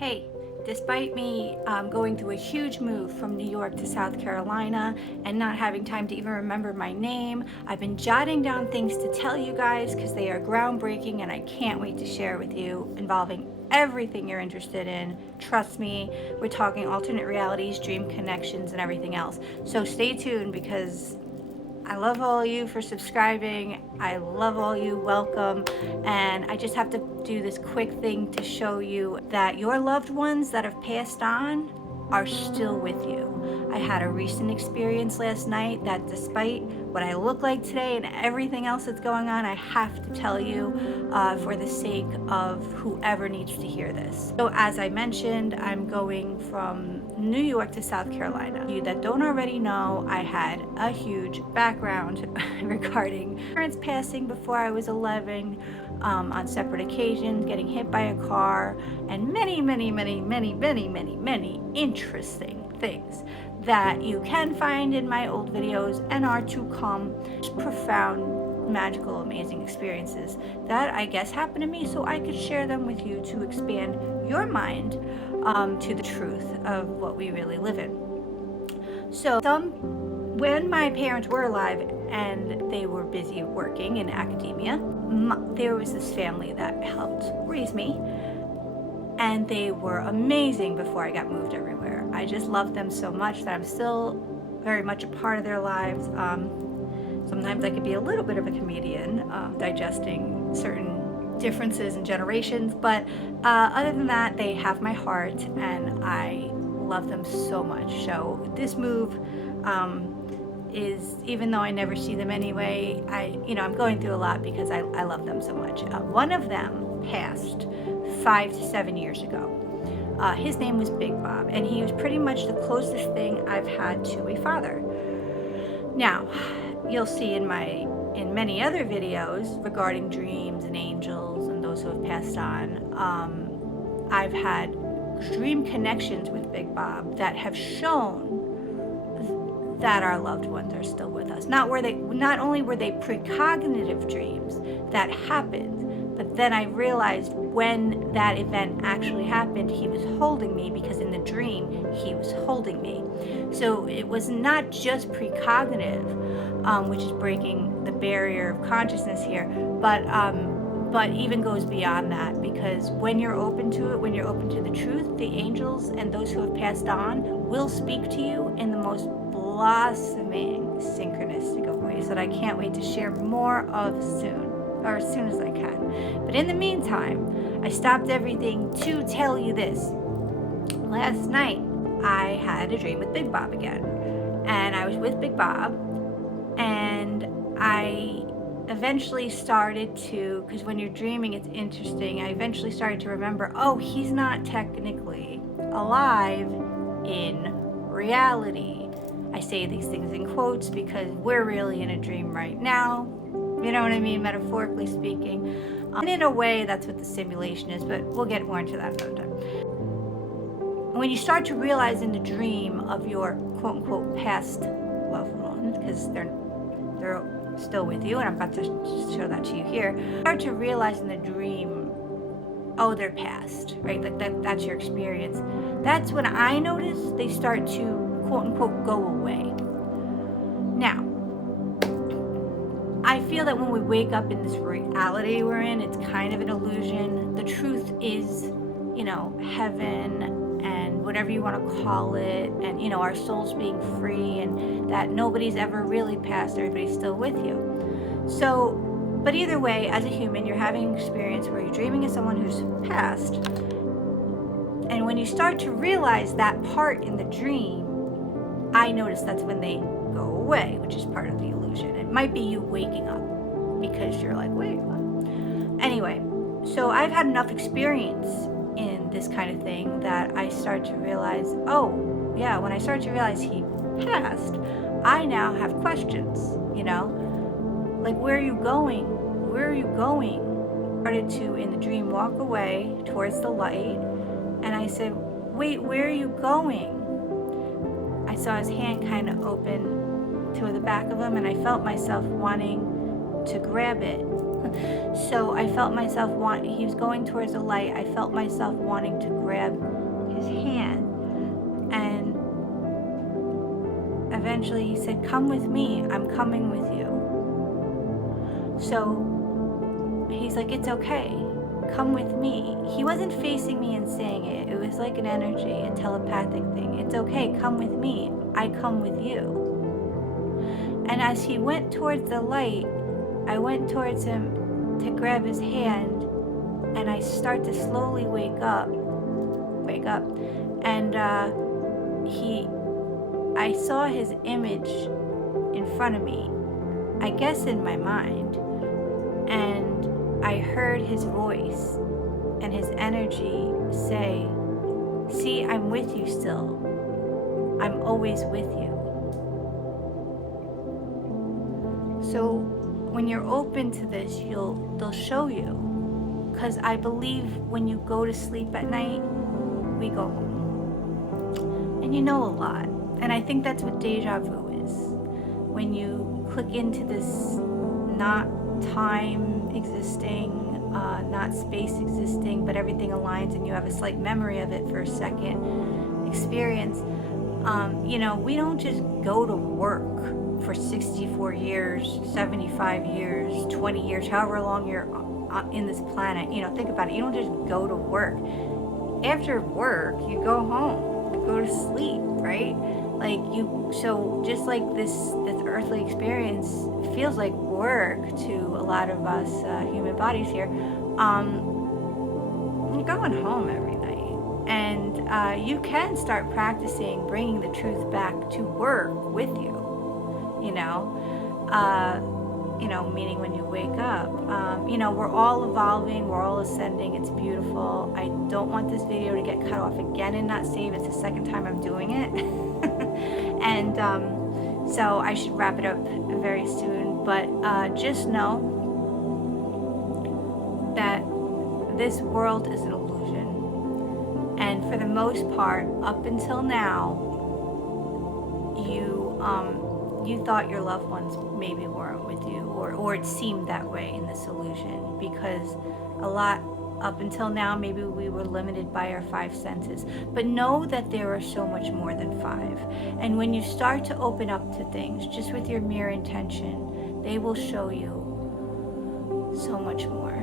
Hey, despite me going through a huge move from New York to South Carolina and not having time to even remember my name, I've been jotting down things to tell you guys because they are groundbreaking and I can't wait to share with you, involving everything you're interested in. Trust me, we're talking alternate realities, dream connections, and everything else. So stay tuned because I love all of you for subscribing. I love all you. Welcome. And I just have to do this quick thing to show you that your loved ones that have passed on are still with you. I had a recent experience last night that despite what I look like today and everything else that's going on, I have to tell you for the sake of whoever needs to hear this. So as I mentioned, I'm going from New York to South Carolina. You that don't already know, I had a huge background regarding parents passing before I was 11 on separate occasions, getting hit by a car, and many interesting things that you can find in my old videos and are to come. Profound, magical, amazing experiences that I guess happened to me so I could share them with you to expand your mind to the truth of what we really live in. So when my parents were alive and they were busy working in academia, there was this family that helped raise me, and they were amazing before I got moved everywhere. I just loved them so much that I'm still very much a part of their lives. Sometimes I could be a little bit of a comedian, digesting certain differences in generations, but other than that, they have my heart and I love them so much. So this move is, even though I never see them anyway, I'm going through a lot because I love them so much. One of them passed 5 to 7 years ago. His name was Big Bob, and he was pretty much the closest thing I've had to a father. Now, you'll see in many other videos regarding dreams and angels and those who have passed on, I've had dream connections with Big Bob that have shown that our loved ones are still with us. Not only were they precognitive dreams that happened, but then I realized when that event actually happened, he was holding me, because in the dream, he was holding me. So it was not just precognitive, which is breaking the barrier of consciousness here, but even goes beyond that, because when you're open to it, when you're open to the truth, the angels and those who have passed on will speak to you in the most blossoming, synchronistic of ways that I can't wait to share more of soon, or as soon as I can. But in the meantime, I stopped everything to tell you this. Last night, I had a dream with Big Bob again. And I was with Big Bob, and I eventually started to, because when you're dreaming, it's interesting, I eventually started to remember, oh, he's not technically alive in reality. I say these things in quotes because we're really in a dream right now. You know what I mean? Metaphorically speaking. And in a way, that's what the simulation is, but we'll get more into that another time. When you start to realize in the dream of your quote unquote past loved ones, because they're still with you, and I'm about to show that to you here, start to realize in the dream, oh, they're past, right? Like that's your experience. That's when I notice they start to quote unquote go away. Now, I feel that when we wake up in this reality we're in, it's kind of an illusion. The truth is, heaven and whatever you want to call it, and our souls being free, and that nobody's ever really passed, everybody's still with you. So, but either way, as a human, you're having an experience where you're dreaming of someone who's passed, and when you start to realize that part in the dream, I notice that's when they go away, which is part of the illusion. It might be you waking up because you're like, wait, what? Anyway, so I've had enough experience in this kind of thing that I start to realize, oh, yeah, when I start to realize he passed, I now have questions, like, where are you going? Where are you going? I started to, in the dream, walk away towards the light, and I said, wait, where are you going? I saw his hand kind of open to the back of him, and I felt myself wanting to grab it, So I felt myself he was going towards the light. I felt myself wanting to grab his hand. And eventually he said, "Come with me, I'm coming with you." So he's like, "It's okay, come with me." He wasn't facing me and saying it. It was like an energy, a telepathic thing. "It's okay, come with me, I come with you." And as he went towards the light, I went towards him to grab his hand, and I start to slowly wake up, and I saw his image in front of me, I guess in my mind, and I heard his voice and his energy say, "See, I'm with you still. I'm always with you." So when you're open to this, they'll show you. Because I believe when you go to sleep at night, we go home. And you know a lot. And I think that's what deja vu is. When you click into this not time existing, not space existing, but everything aligns and you have a slight memory of it for a second experience. We don't just go to work for 64 years, 75 years, 20 years, however long you're in this planet. Think about it. You don't just go to work. After work, you go home, you go to sleep, right? So just like this earthly experience feels like work to a lot of us human bodies here, you're going home every night. And you can start practicing bringing the truth back to work with you, meaning when you wake up. We're all evolving, we're all ascending, it's beautiful. I don't want this video to get cut off again and not saved. It's the second time I'm doing it. And so I should wrap it up very soon. But just know that this world is an illusion. And for the most part, up until now, you thought your loved ones maybe weren't with you, or it seemed that way in this illusion, because a lot up until now, maybe we were limited by our 5 senses. But know that there are so much more than 5. And when you start to open up to things, just with your mere intention, they will show you so much more.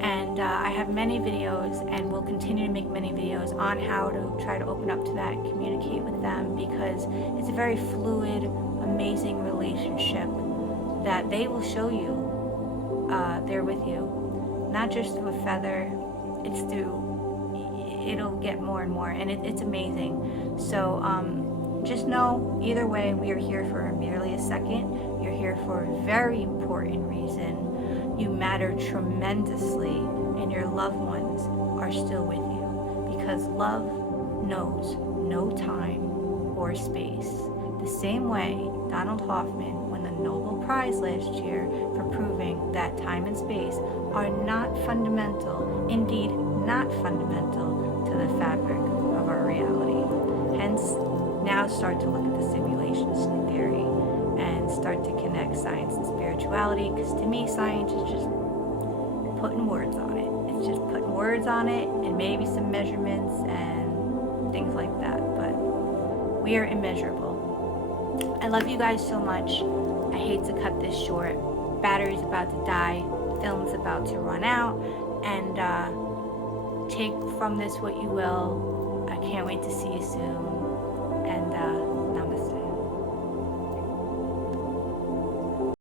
And I have many videos, and will continue to make many videos on how to try to open up to that and communicate with them, because it's a very fluid, amazing relationship that they will show you they're with you. Not just through a feather, it'll get more and more, and it's amazing. So just know, either way, we are here for merely a second. You're here for a very important reason. You matter tremendously, and your loved ones are still with you, because love knows no time or space. The same way Donald Hoffman won the Nobel Prize last year for proving that time and space are not fundamental, indeed not fundamental to the fabric of our reality. Hence, now start to look at the simulations theory and start to connect science and spirituality, because to me, science is just putting words on it. It's just putting words on it and maybe some measurements and things like that, but we are immeasurable. I love you guys so much. I hate to cut this short. Battery's about to die. Film's about to run out. And take from this what you will. I can't wait to see you soon.